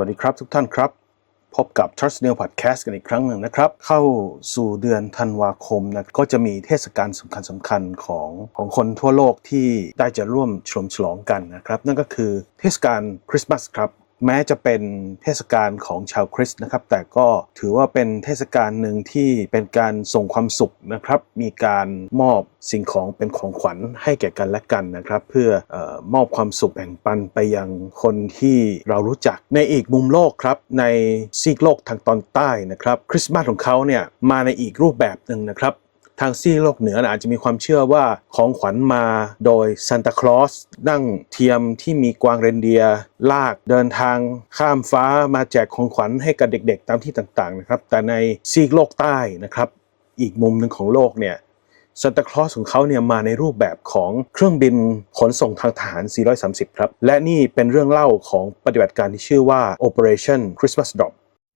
วัสดีครับทุกท่านครับ พบกับ Trust New Podcast กันอีกครั้งหนึ่งนะครับ เข้าสู่เดือนธันวาคมนะก็จะมีเทศกาลสำคัญสำคัญๆของของคนทั่วโลกที่ได้จะร่วมชมฉลองกันนะครับ นั่นก็คือเทศกาลคริสต์มาสครับ แม้จะเป็นเทศกาลของชาวคริสต์นะครับ แต่ก็ถือว่าเป็นเทศกาลหนึ่งที่เป็นการส่งความสุขนะครับ มีการมอบสิ่งของเป็นของขวัญให้แก่กันและกันนะครับ เพื่อออมอบความสุขแบ่งปันไปยังคนที่เรารู้จักในอีกมุมโลกครับ ในซีกโลกทางตอนใต้นะครับ คริสต์มาสของเขาเนี่ยมาในอีกรูปแบบหนึ่งนะครับ ทางซีโลกเหนืออาจจะมีความเชื่อว่าของขวัญมาโดยซานตาคลอสนั่งเทียมที่มีกวางเรนเดียร์ลากเดินทางข้ามฟ้ามาแจกของขวัญให้กับเด็กๆ ตามที่ต่างๆนะครับ แต่ในซีกโลกใต้นะครับ อีกมุมหนึ่งของโลกเนี่ยซานตาคลอสของเขาเนี่ยมาในรูปแบบของเครื่องบินขนส่งทางทหาร 430 ครับ และนี่เป็นเรื่องเล่าของปฏิบัติการที่ชื่อว่า Operation Christmas Drop